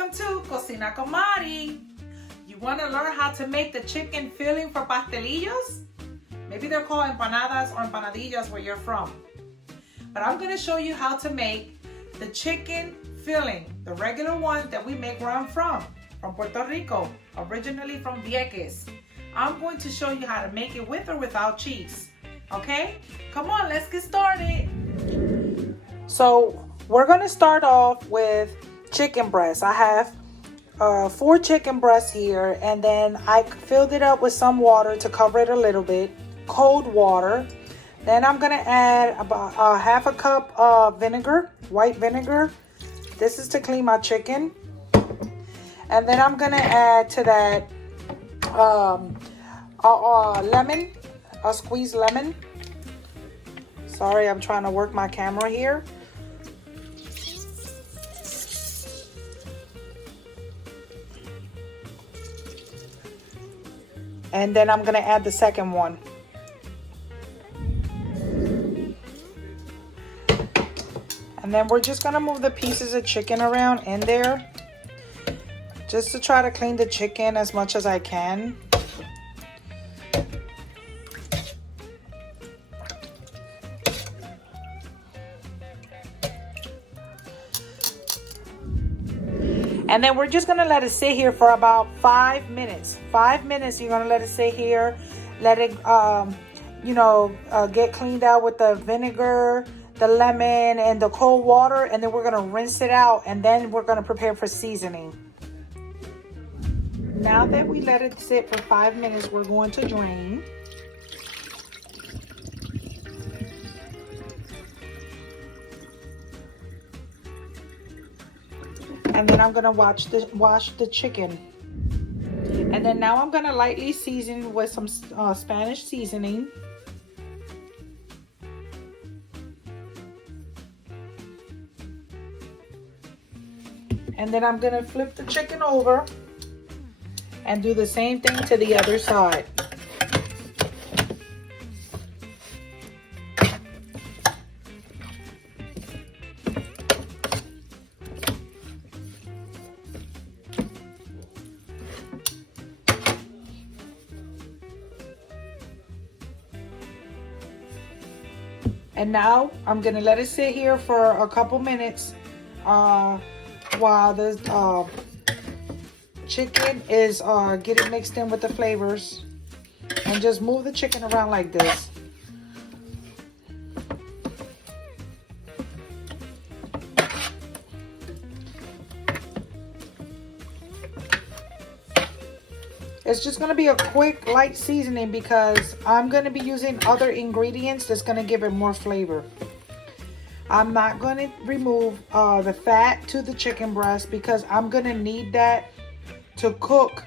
Welcome to Cocina con Mari. You want to learn how to make the chicken filling for pastelillos? Maybe they're called empanadas or empanadillas where you're from. But I'm going to show you how to make the chicken filling, the regular one that we make where I'm from Puerto Rico, originally from Vieques. I'm going to show you how to make it with or without cheese. Okay? Come on, let's get started. So we're going to start off with chicken breasts. I have 4 chicken breasts here, and then I filled it up with some water to cover it a little bit, cold water. Then I'm going to add about half a cup of vinegar, white vinegar. This is to clean my chicken. And then I'm going to add to that lemon, a squeezed lemon. Sorry, I'm trying to work my camera here. And then I'm going to add the second one. And then we're just going to move the pieces of chicken around in there, just to try to clean the chicken as much as I can. And then we're just going to let it sit here for about 5 minutes. 5 minutes, you're going to let it sit here. Let it, get cleaned out with the vinegar, the lemon, and the cold water. And then we're going to rinse it out. And then we're going to prepare for seasoning. Now that we let it sit for 5 minutes, we're going to drain. And then I'm going to wash the chicken. And then now I'm going to lightly season with some Spanish seasoning. And then I'm going to flip the chicken over and do the same thing to the other side. And now I'm going to let it sit here for a couple minutes while the chicken is getting mixed in with the flavors. And just move the chicken around like this. It's just going to be a quick, light seasoning because I'm going to be using other ingredients that's going to give it more flavor. I'm not going to remove the fat to the chicken breast because I'm going to need that to cook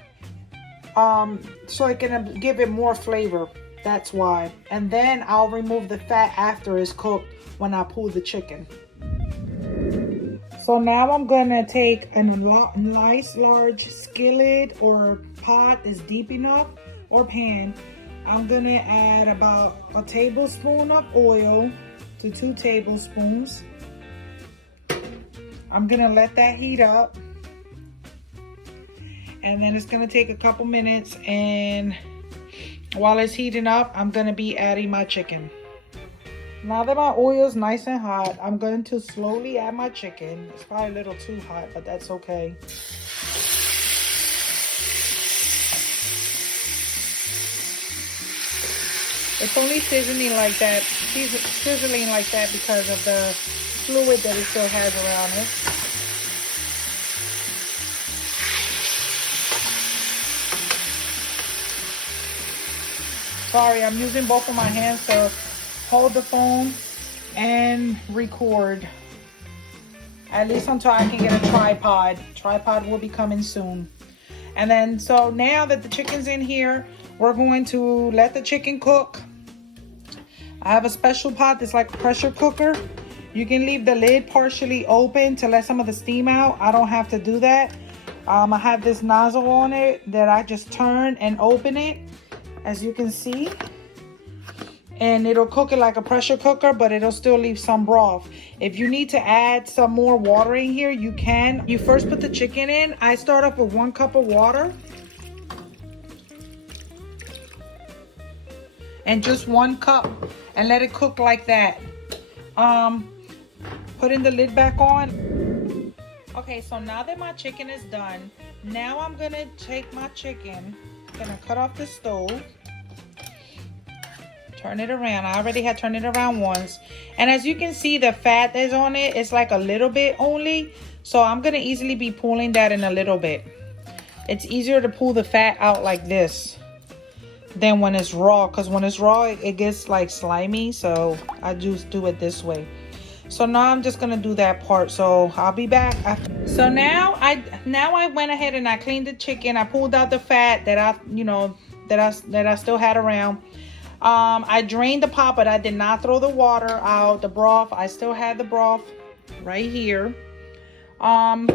so it can give it more flavor. That's why. And then I'll remove the fat after it's cooked when I pull the chicken. So now I'm going to take a nice large skillet or pot that's deep enough, or pan. I'm going to add about a tablespoon of oil to 2 tablespoons. I'm going to let that heat up. And then it's going to take a couple minutes, and while it's heating up, I'm going to be adding my chicken. Now that my oil is nice and hot, I'm going to slowly add my chicken. It's probably a little too hot, but that's okay. It's only sizzling like that because of the fluid that it still has around it. Sorry, I'm using both of my hands to hold the phone and record. At least until I can get a tripod. Tripod will be coming soon. And then, so now that the chicken's in here, we're going to let the chicken cook. I have a special pot that's like a pressure cooker. You can leave the lid partially open to let some of the steam out. I don't have to do that. I have this nozzle on it that I just turn and open it, as you can see. and it'll cook it like a pressure cooker, but it'll still leave some broth. If you need to add some more water in here, you can. You first put the chicken in. I start off with 1 cup of water and just 1 cup and let it cook like that. Putting the lid back on. Okay, so now that my chicken is done, now I'm gonna take my chicken, gonna cut off the stove, turn it around. I already had turned it around once, and as you can see, the fat that's on it is like a little bit only, so I'm gonna easily be pulling that in a little bit. It's easier to pull the fat out like this than when it's raw, because when it's raw it gets like slimy, so I just do it this way. So now I'm just gonna do that part, so I'll be back after. So now I went ahead and I cleaned the chicken. I pulled out the fat that I still had around. I drained the pot, but I did not throw the water out, the broth. I still had the broth right here. I'm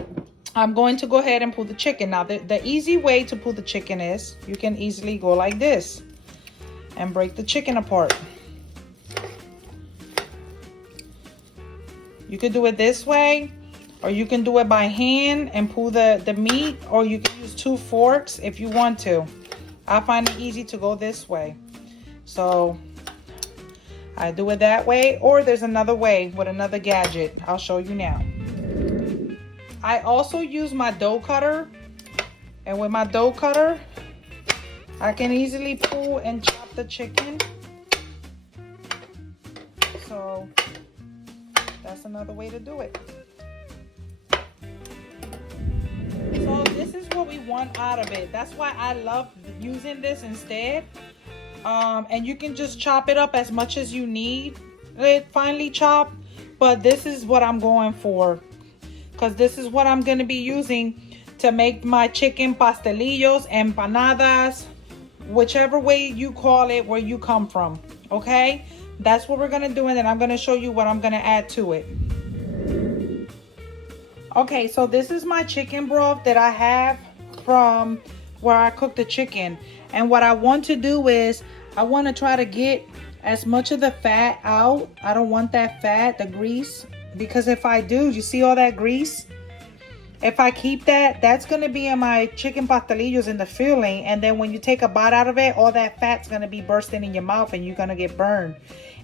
going to go ahead and pull the chicken. Now the easy way to pull the chicken is you can easily go like this and break the chicken apart. You could do it this way, or you can do it by hand and pull the meat, or you can use 2 forks if you want to. I find it easy to go this way. So I do it that way, or there's another way with another gadget. I'll show you now. I also use my dough cutter, and with my dough cutter, I can easily pull and chop the chicken. So that's another way to do it. So this is what we want out of it. That's why I love using this instead. And you can just chop it up as much as you need it finely chopped, but this is what I'm going for, because this is what I'm going to be using to make my chicken pastelillos, empanadas, whichever way you call it where you come from. Okay, that's what we're going to do, and then I'm going to show you what I'm going to add to it. Okay, so this is my chicken broth that I have from where I cooked the chicken. And what I want to do is I want to try to get as much of the fat out. I don't want that fat, the grease, because if I do, you see all that grease? If I keep that, that's going to be in my chicken pastelillos in the filling. And then when you take a bite out of it, all that fat's going to be bursting in your mouth and you're going to get burned.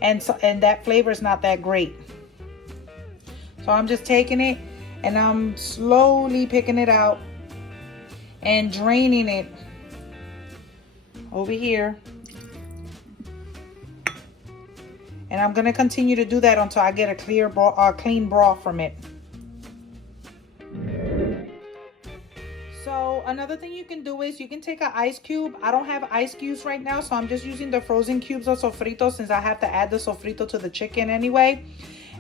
And that flavor is not that great. So I'm just taking it and I'm slowly picking it out and draining it over here. And I'm going to continue to do that until I get a clean broth from it. So another thing you can do is you can take an ice cube. I don't have ice cubes right now, so I'm just using the frozen cubes of sofrito since I have to add the sofrito to the chicken anyway.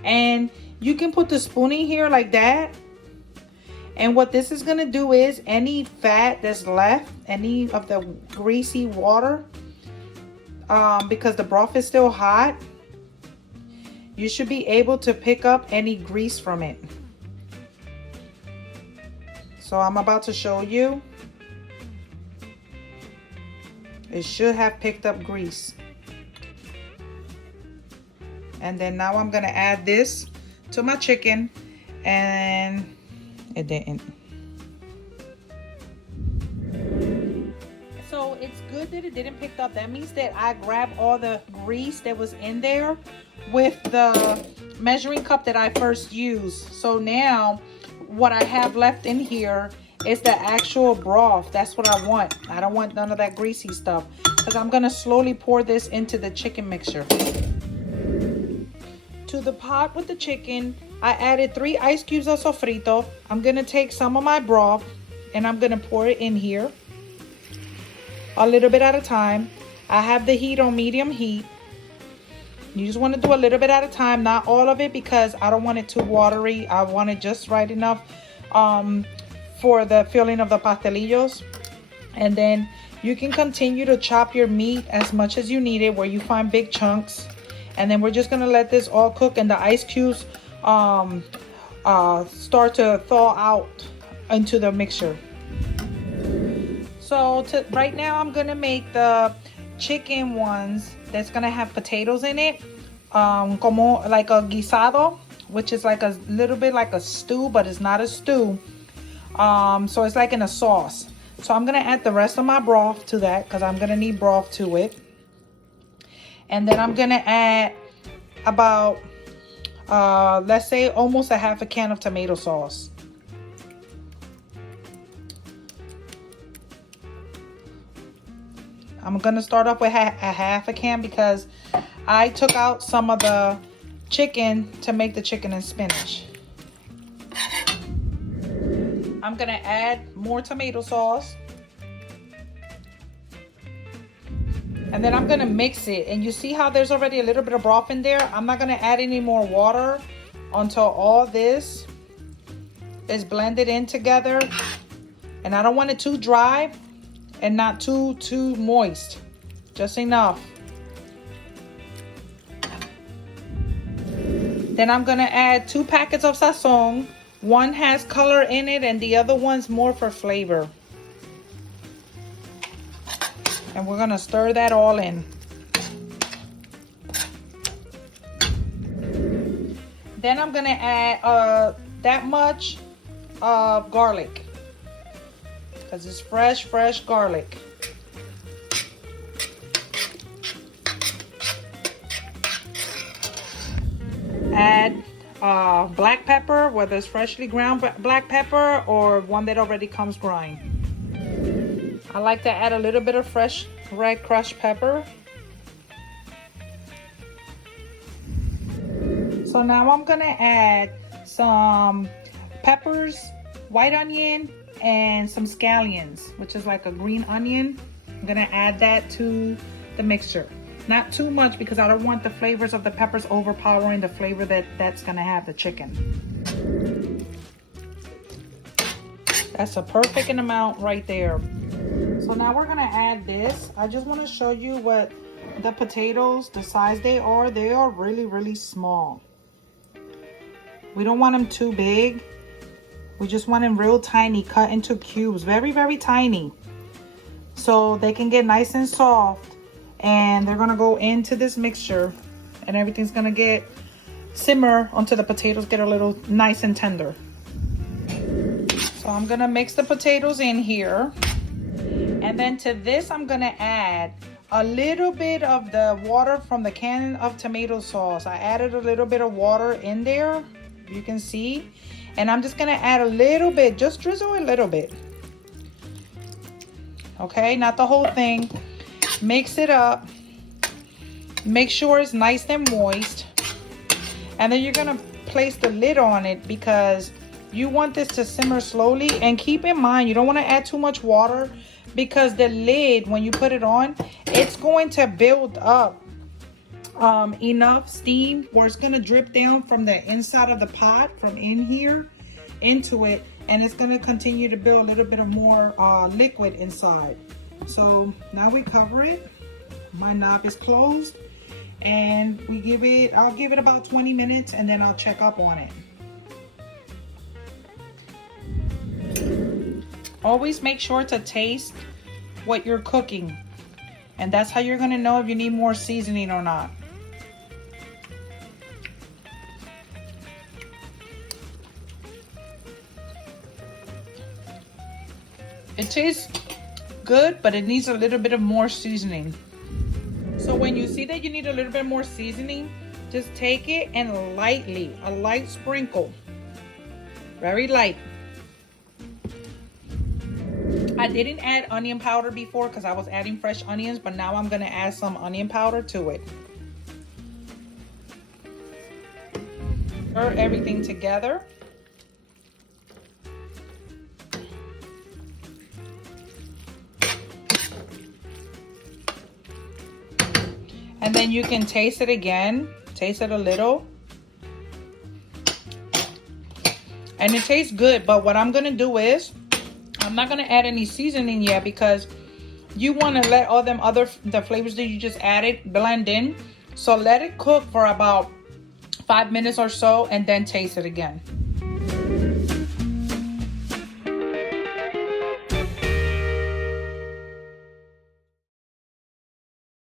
And you can put the spoon in here like that. And what this is going to do is any fat that's left, any of the greasy water, because the broth is still hot, you should be able to pick up any grease from it. So I'm about to show you. It should have picked up grease. And then now I'm gonna add this to my chicken, and it didn't. So it's good that it didn't pick up. That means that I grabbed all the grease that was in there with the measuring cup that I first used. So now what I have left in here is the actual broth. That's what I want. I don't want none of that greasy stuff, because I'm gonna slowly pour this into the chicken mixture. To the pot with the chicken, I added 3 ice cubes of sofrito. I'm gonna take some of my broth and I'm gonna pour it in here, a little bit at a time. I have the heat on medium heat. You just want to do a little bit at a time, not all of it, because I don't want it too watery. I want it just right enough for the filling of the pastelillos. And then you can continue to chop your meat as much as you need it, where you find big chunks. And then we're just going to let this all cook, and the ice cubes start to thaw out into the mixture. So right now I'm going to make the chicken ones that's gonna have potatoes in it, como like a guisado, which is like a little bit like a stew, but it's not a stew. So it's like in a sauce. So I'm gonna add the rest of my broth to that because I'm gonna need broth to it. And then I'm gonna add about, let's say almost a half a can of tomato sauce. I'm gonna start off with a half a can because I took out some of the chicken to make the chicken and spinach. I'm gonna add more tomato sauce. And then I'm gonna mix it. And you see how there's already a little bit of broth in there? I'm not gonna add any more water until all this is blended in together. And I don't want it too dry and not too moist. Just enough. Then I'm gonna add 2 packets of sazon. One has color in it and the other one's more for flavor. And we're gonna stir that all in. Then I'm gonna add that much garlic. Because it's fresh garlic. Add black pepper, whether it's freshly ground black pepper or one that already comes grind. I like to add a little bit of fresh red crushed pepper. So now I'm gonna add some peppers, white onion, and some scallions, which is like a green onion. I'm gonna add that to the mixture. Not too much because I don't want the flavors of the peppers overpowering the flavor that's gonna have the chicken. That's a perfect amount right there. So now we're gonna add this. I just wanna show you what the potatoes, the size they are. They are really small. We don't want them too big. We just want them real tiny, cut into cubes, very tiny. So they can get nice and soft. And they're gonna go into this mixture and everything's gonna get simmer until the potatoes get a little nice and tender. So I'm gonna mix the potatoes in here. And then to this, I'm gonna add a little bit of the water from the can of tomato sauce. I added a little bit of water in there, you can see. And I'm just gonna add a little bit, just drizzle a little bit. Okay, not the whole thing. Mix it up. Make sure it's nice and moist. And then you're gonna place the lid on it because you want this to simmer slowly. And keep in mind, you don't wanna add too much water because the lid, when you put it on, it's going to build up enough steam where it's gonna drip down from the inside of the pot, from in here into it, and it's gonna continue to build a little bit of more liquid inside. So now we cover it. My knob is closed, and I'll give it about 20 minutes, and then I'll check up on it. Always make sure to taste what you're cooking, and that's how you're gonna know if you need more seasoning or not. It tastes good, but it needs a little bit of more seasoning. So when you see that you need a little bit more seasoning, just take it and a light sprinkle, very light. I didn't add onion powder before because I was adding fresh onions, but now I'm gonna add some onion powder to it. Stir everything together. And then you can taste it again, taste it a little. And it tastes good, but what I'm gonna do is, I'm not gonna add any seasoning yet because you wanna let all them the flavors that you just added blend in. So let it cook for about 5 minutes or so and then taste it again.